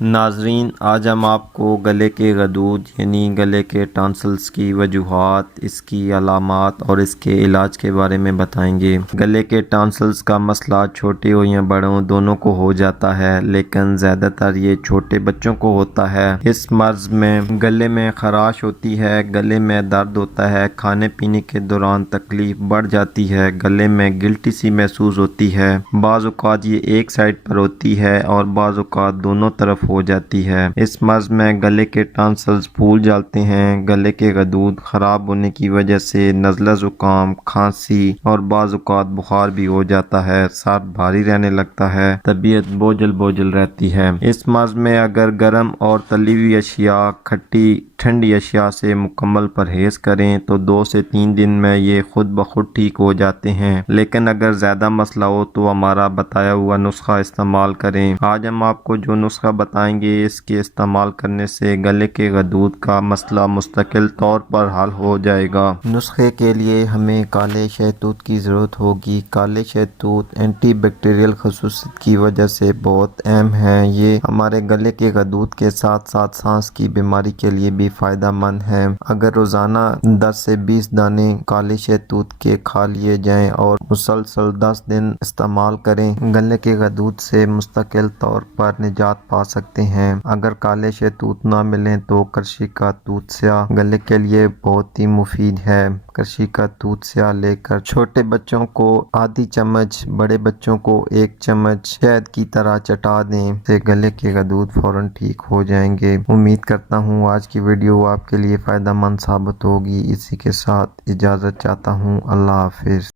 ناظرین، آج ہم آپ کو گلے کے غدود یعنی گلے کے ٹانسلز کی وجوہات، اس کی علامات اور اس کے علاج کے بارے میں بتائیں گے۔ گلے کے ٹانسلز کا مسئلہ چھوٹے ہو یا بڑوں دونوں کو ہو جاتا ہے، لیکن زیادہ تر یہ چھوٹے بچوں کو ہوتا ہے۔ اس مرض میں گلے میں خراش ہوتی ہے، گلے میں درد ہوتا ہے، کھانے پینے کے دوران تکلیف بڑھ جاتی ہے، گلے میں گلٹی سی محسوس ہوتی ہے، بعض اوقات یہ ایک سائڈ پر ہوتی ہے اور بعض اوقات دونوں طرف ہو جاتی ہے۔ اس مرض میں گلے کے ٹانسلز پھول جاتے ہیں، گلے کے غدود خراب ہونے کی وجہ سے نزلہ، زکام، کھانسی اور بعض اوقات بخار بھی ہو جاتا ہے، سر بھاری رہنے لگتا ہے، طبیعت بوجھل بوجھل رہتی ہے۔ اس مرض میں اگر گرم اور تلی ہوئی اشیاء، کھٹی ٹھنڈی اشیاء سے مکمل پرہیز کریں تو 2 سے 3 دن میں یہ خود بخود ٹھیک ہو جاتے ہیں، لیکن اگر زیادہ مسئلہ ہو تو ہمارا بتایا ہوا نسخہ استعمال کریں۔ آج ہم آپ کو جو نسخہ بتائیں گے، اس کے استعمال کرنے سے گلے کے غدود کا مسئلہ مستقل طور پر حل ہو جائے گا۔ نسخے کے لیے ہمیں کالے شہتوت کی ضرورت ہوگی۔ کالے شہتوت اینٹی بیکٹیریل خصوصیت کی وجہ سے بہت اہم ہے۔ یہ ہمارے گلے کے غدود کے ساتھ ساتھ سانس کی بیماری کے لیے بھی فائدہ مند ہے۔ اگر روزانہ 10 سے 20 دانے کالے شہتوت کے کھا لیے جائیں اور مسلسل 10 دن استعمال کریں، گلے کے غدود سے مستقل طور پر نجات پا سکتے ہیں۔ اگر کالے شہتوت نہ ملیں تو کرشی کا توت سیاہ گلے کے لیے بہت ہی مفید ہے۔ کرشی کا توت سیاہ لے کر چھوٹے بچوں کو آدھی چمچ، بڑے بچوں کو 1 چمچ شہد کی طرح چٹا دیں، سے گلے کے غدود فوراً ٹھیک ہو جائیں گے۔ امید کرتا ہوں آج کی ویڈیو آپ کے لیے فائدہ مند ثابت ہوگی۔ اسی کے ساتھ اجازت چاہتا ہوں۔ اللہ حافظ۔